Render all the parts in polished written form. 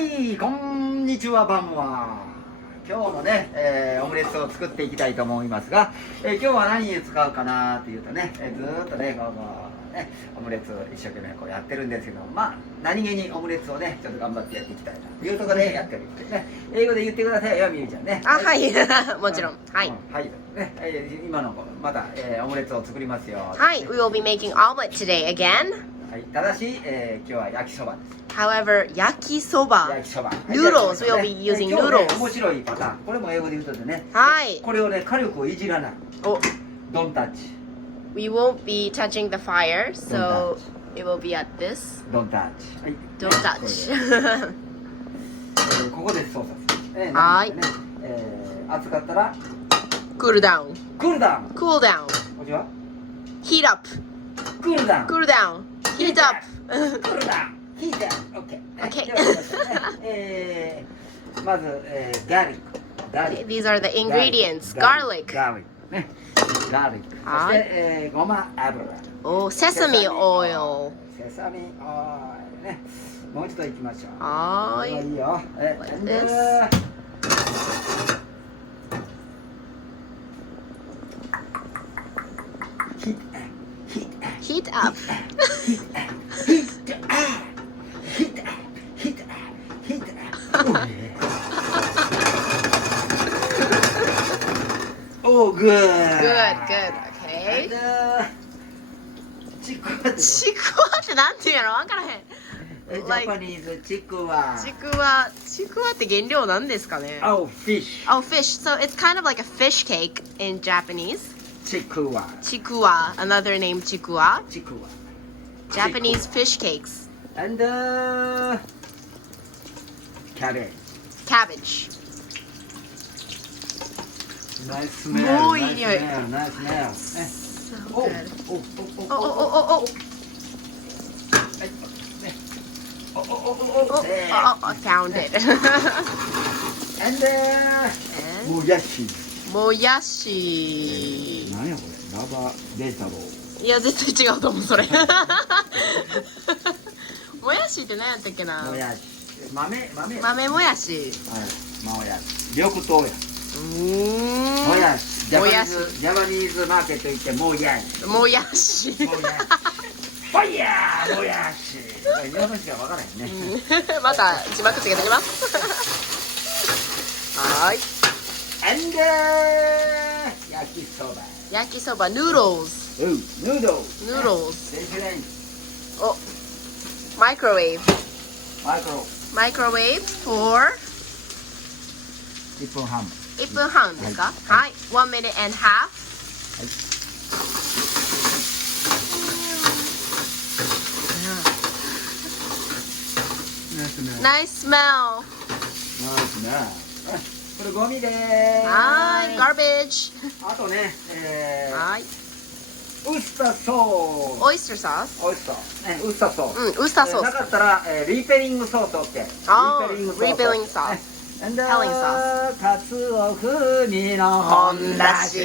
はいこんにちはばんは。今日もね、オムレツを作っていきたいと思いますが、今日は何に使うかなというとね、ずーっとねオムレツを一生懸命こうやってるんですけど、まあ何気にオムレツをねちょっと頑張ってやっていきたいというところでやってるんですね。英語で言ってくださいよみゆちゃんね。あ、はい、もちろん。はい。はいね、今のまた、オムレツを作りますよ。はい、we will be making omelet today again. はい、ただし、今日は焼きそばです。However, 焼きそば。焼きそば。 Noodles, we'll be using 今日ね noodles. 面白いパターン。これも英語で言うとね。はい。これをね火力をいじらない。お、Don't touch. we won't be touching the fire, Don't so touch. it will be at this. Don't touch. はい。 Don't こ touch. れでここで操作する。はいなんでね熱かったら cool down. クールダウン。 Cool down. こっちは Heat up. クールダウン。 Cool down. Heat up. クールダウン。ヒーター。オッケー。 Okay. では行きましょうねまずガーリック。ガーリック。 These are the ingredients. Garlic. ガーリックね。ガーリック。そはいしてごま油。Oh, sesame oil. セサミオイルね。もう一度行きましょう。はーい。いいよ。Like this. Heat Heat up. Oh, good. Good, good. Okay. ちくわってちくわってなんていうやろわからへん。ジャパニーズちくわ。ちくわって原料なんですかね Oh, fish. Oh, fish. So it's kind of like a fish cake in Japanese. ちくわ。ちくわ. Another name ちくわ. ちくわ。 Japanese fish cakes. And cabbage. Cabbage. Nice smell. もういい匂い。 Nice smell. So お good. おおお Oh, oh, oh, oh, oh. おおおお Oh, oh, I found it. And And もやし。もやし。何やこれ。ラバーベータボー。いや、絶対違うと思う、それ。もやしって何やったっけなもやし。豆。豆もやし。はい。もやし。緑豆や。もやし。ジャもやし。パニーズマーケット行ってもやし。もやし。ファイヤーもやし。日本語しかわからへんね。また字幕つけてきます。はーい。And 焼きそば。焼きそば、noodles。ヌードル。noodles。電子レンジ。お、microwave。マイクロ。microwave for 1分半。 1分半ですかはい。1 minute and half。ナイスね。 Nice smell。ナイスね。これゴミでーす。はーい。garbage。あとね、はーい。ウスターソース。オイスターソース。オイスター。ね、ウスターソース。うん、ウスターソースなかったら、リーペリングソース OK。あーリーリーペリングソース。Pelling sauce カツオ風味の本だし。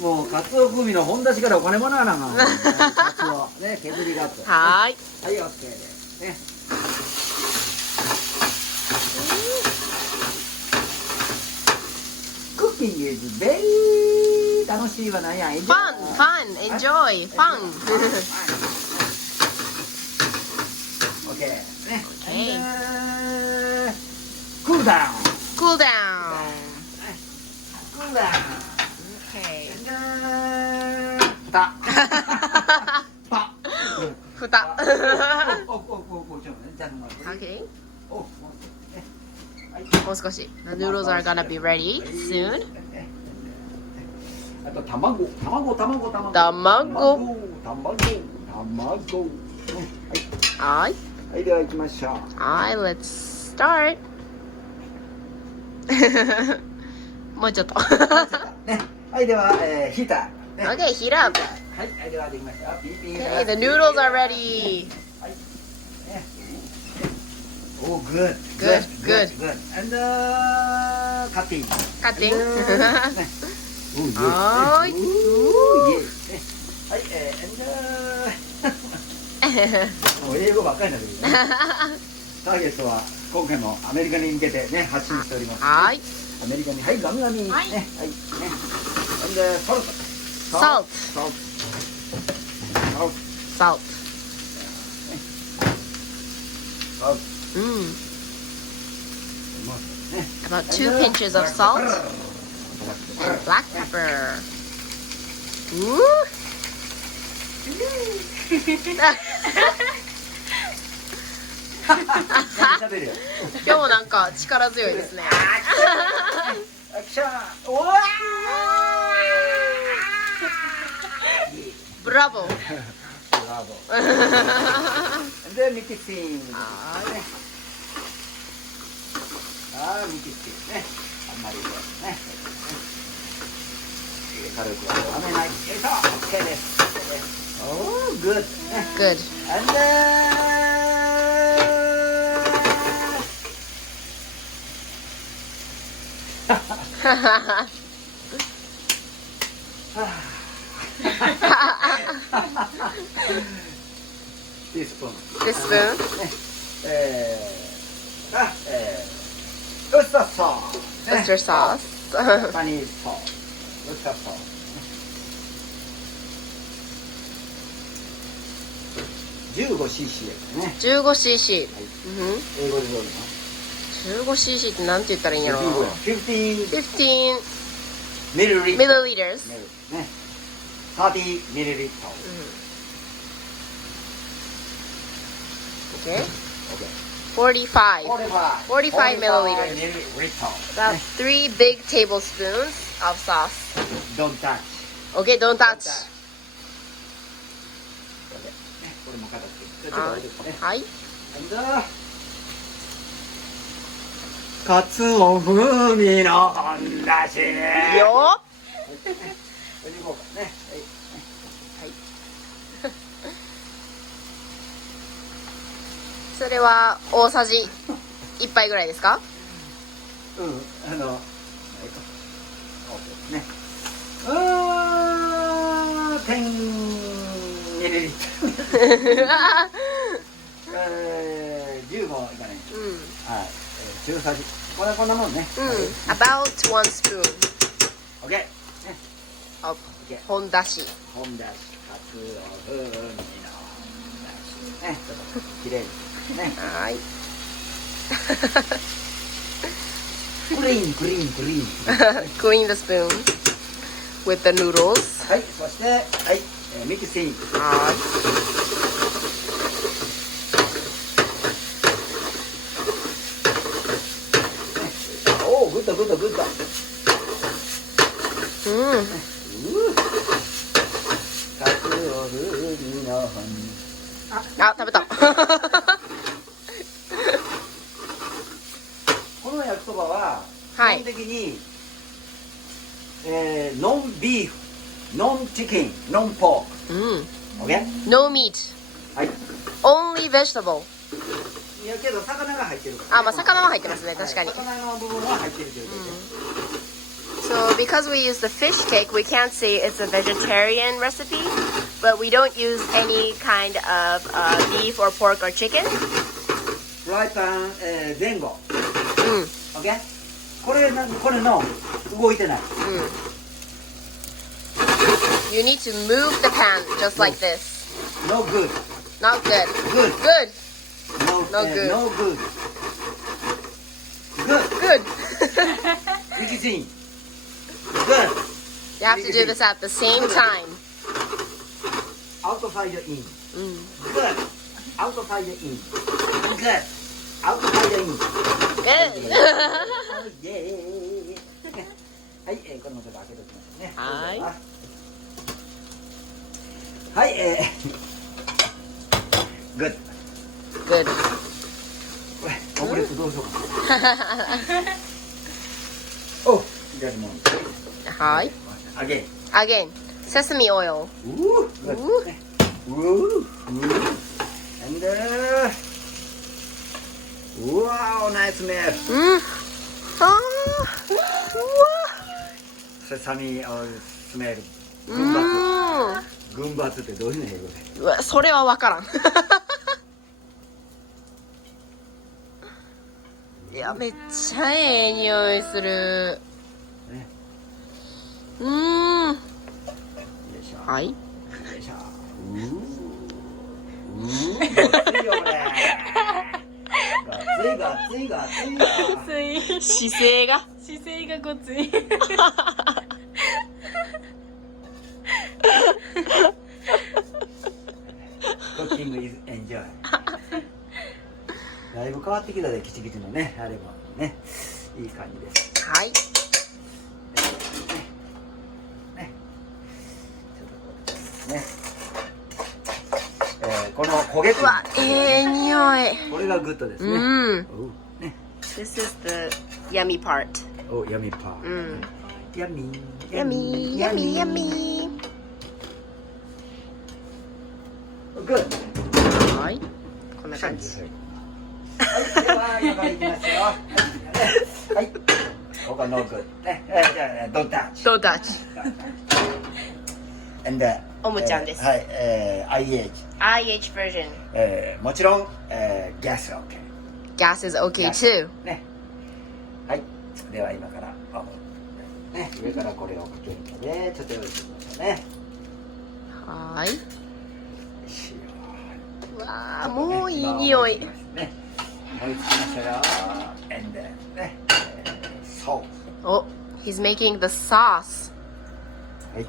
もうカツオ風味の本だしからお金もらわなあかん。カツオね、削りガツオ。はーい。はい、OK ですね。クッキング is very 楽しいわなんや。Fun, fun, enjoy, fun. OK ね。 Okay. Cool down. Cool down. Cool down. Okay. 蓋。パ。蓋。おちょっとね、じゃあ Okay. おもう少し。The noodles are gonna be ready soon. あと卵。はい。はい、では行きましょう。はい、let's start. もうちょっと。ね、はい、では、ヒーター。ね Okay, heat up. はい、ではできました。ピーピー Okay, the noodles are ready. はい。ね。Oh, good. Good. And cutting. Cutting. And, ね。Oh, yes. はーい。 Oh, yes. ねはい、and もう英語ばっかりなんだけどね。ターゲットは今回もアメリカに向けてね発信しております。はい。アメリカにはいガミガミねはいはいね。ほんでソルト。Salt. ソルト。Salt. ソルト。About 2 pinches of salt and black pepper. Ooh. 喋るよ。今日もなんか力強いですね。あきしゃー。おわブラボー。ー。ブラボー。でミキシン。はあーミキシンね。あんまりね。軽くは舐めない。よいしょ。OK です。おー、good。い。Good. And then ティースプーン。 This spoon. ウスターソース。 Oyster sauce. パニーソース。ウスターソース。15cc ですね。 15cc. 英語でどういうの 15cc ってなんて言ったらいいんやろ。15 15 milliliters。 milliliters. ね。30 milliliters。 Okay. OK。 45. 45 milliliters. milliliters。 About 3 big tablespoons of sauce. Don't touch。 Okay, don't touch. これも片付ける。ちょっと置いてくね。はい。かつお風味の本だし。よこれに行こうかね。それは大さじ1杯ぐらいですか？ね。10ミリリットル。15いかない。はい。中さじ。こんなもんね。About 1 spoon OK。ね。 of 本だし。本だし、かつお風味の本だし。ね。ちょっときれいに。ね。はい。クリーンクリーンクリーン。 Clean the spoon with the noodles. はい。そしてはい。ミキシン。はい。おお、グッドグッドグッド。かつお風味の本。あ、食べた。この焼きそばは基はい本的に、ノンビーフ、ノンチキン、ノンポーク。OK？ No meat. はい。 Only vegetable. いやけど魚が入ってるから、ね。あ、まあ魚は入ってますね、確かに。魚の部分は入ってるということで。So because we use the fish cake, we can't say it's a vegetarian recipe, but we don't use any kind of beef or pork or chicken. フライパン、前後。OK？ これの動いてない。You need to move the pan just like this. No good. Not good. Good. Good. No, No good. No good. Good. Good. ミキシン。Good. You have to do this at the same time. Outside in. Good. Outside in. Good. Outside in. Good. はい、これもちょっと開けておきますね。はい。はい、Good. Good. これ、オムレツどうしようかな。お、左も。はい。Again. Again, sesame oil. Ooh. Good. Ooh. And wow, nice smell. あセサミオイルスメル。ー。群抜ってどういうの英語で。うわ、それはわからん。いや、めっちゃええ匂いする。ね、はい。よいしょ。よいしょ。ごついよこれ。がつい。姿勢がごつい。クッキングイズエンジョイ。だいぶ変わってきたで、キチキチのね、あれもね、いい感じです。はい。ね、ちょっとこうですね。この焦げうわ、ええ匂い。これがグッドですね。うん。ね。This is the yummy part. お、ヤミパー。うん。ヤミー。ヤミー、ヤミー、ヤミグッド。ー。はい。こんな感じ。はい、では今からいきますよ。はい。ここはノーグッドね。じゃあドンタッチ。ドータッチ。And オムちゃんです。はい、IH。 IH version. もちろん、gas OK。Gas is okay too. ね。はい。では今からね、上からこれをかけるので、ちょっと用意してみましょうね。はい。よしよ。うわあ、もういい匂い。ね。盛り付けましょうよ。And ね、ソース。お、he's making the sauce. はい。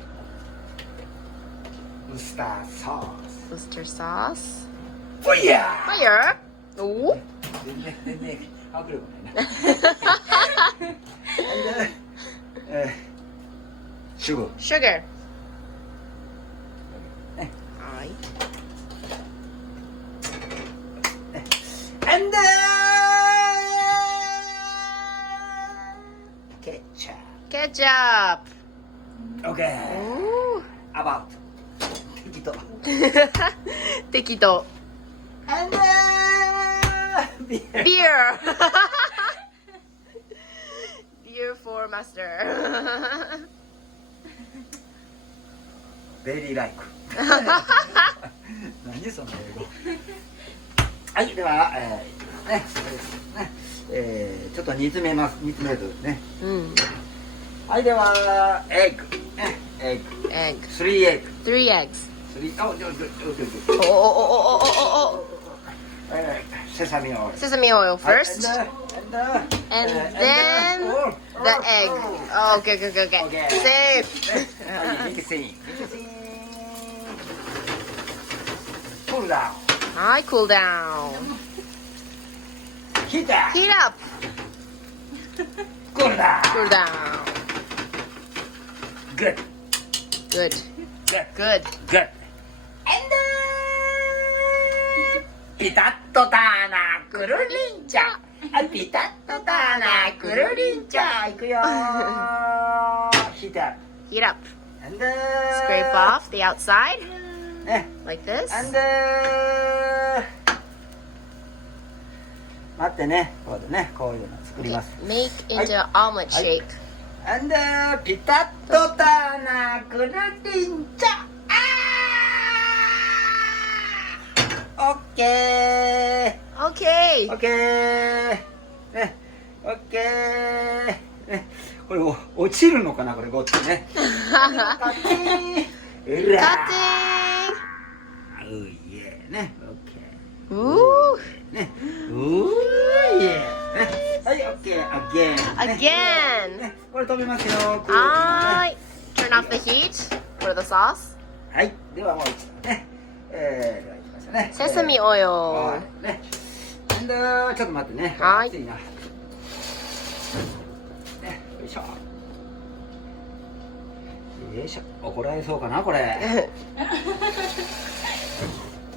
ウスターソース。Worcester sauce. おいや Fire. お。全然迫力ないな。シュガー。 Sugar. ね。はい。And ketchup. Ketchup. Okay. お About. 適当。適当。And beer. Beer. Beer for master. Very like. 何その英語。はい、では、ね、ちょっと煮詰めるとですね。うん。はい、では、エッグ、ね、エッグ、 Egg. 3 egg、 3 eggs. お。セサミオイル。 Sesame oil first. And then the egg. Oh, okay. Okay. Safe. Mixing. Cool down. はい、cool down. Heat up. Heat up. Cool down. Cool down. Good. Good. Good. Good. Good. And ピタッとターナーくるりんちゃ。ピタッとターナーくるりんちゃ。いくよー。Heat up. Heat up. And Scrape off the outside ね。 like this. And 待ってね。こうでね、こういうの作ります。 Make into omelet shape. And ピタッとターナーくるりんちゃ。オッケー。 Okay. オッケー。ね、オッケー。ね、これ落ちるのかな、これゴッツね。カッティー。うら Cutting. ー。ういえね、オッケ Ooh. ー。ね、ういえ。ね、はい、オッケー。again。 Again. ね、これ止めますよ。Alright. Turn off the heat for the sauce. はい、ではもう一度ね。では行きましょうね。 Sesame は oil. い、ね。ちょっと待ってね。はい熱いな。ね、よいしょ。よいしょ。怒られそうかな、これ。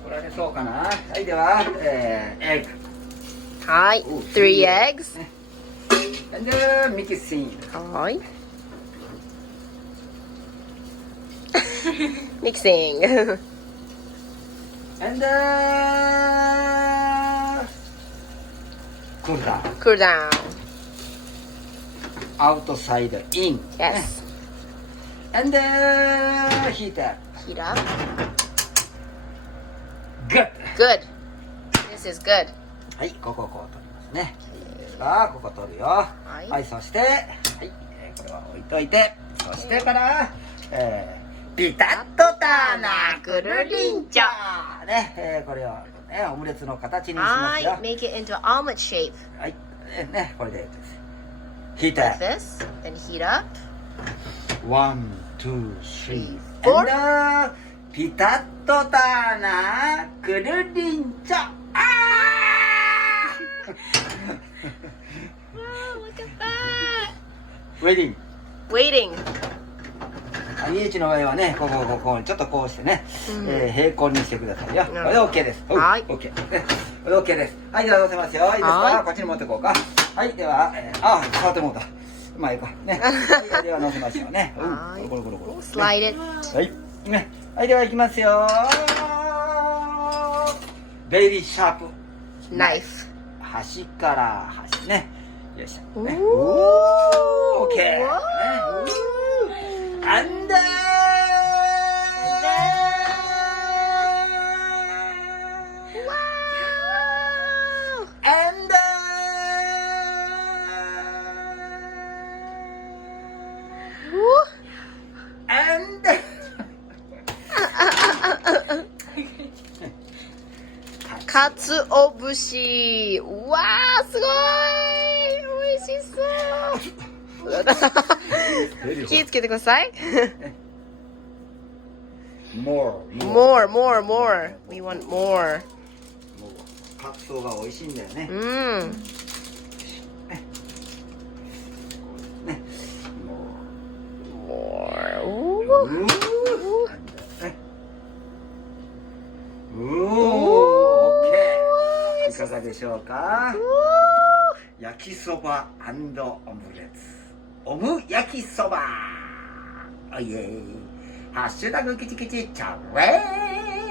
怒られそうかな。はい、では、エッグ。はい。3 eggs. And mixing. はい。Mixing. And cool down. Cool down. Outside in. Yes. And heat up. Heat up. Good. Good. This is good. はい、ここをこう取りますね。いいですか、ここ取るよ。はい、そして、はい、これは置いといて、そしてから、ピタッとターナーくるりんちょね、これをね、オムレツの形にしますよ。make it into an omelet shape. はい、ね、これで、ヒート。Like this, then heat up. 1, 2, 3, Four. and ピタッとターナーくるりんちょ。Wow, look at that. ウェディング。 Waiting. IH の場合はね、こうちょっとこうしてね、平行にしてくださいよ。これで OK です。はい。 OK。ね、これで OK です。はい、では乗せますよ。いいですか？こっちに持っていこうか。はい、では、変わってもうた。まあいいか。ね。はい、では乗せましょうね。はい。これ。Slide it. はい。ね。はい、では行きますよ。ベイビーシャープ。Knife. 端から端ね。よいしょ。ね。Ooh. OK。ね。アンダー。かつお節。うわー、すごい。美味しそう。気をつけてください。more. We want more. カツオが美味しいんだよね。More. OK。いかがでしょうか。焼きそば&オムレツ。オム焼きそば。おいえい。ハッシュタグキチキチチャレー。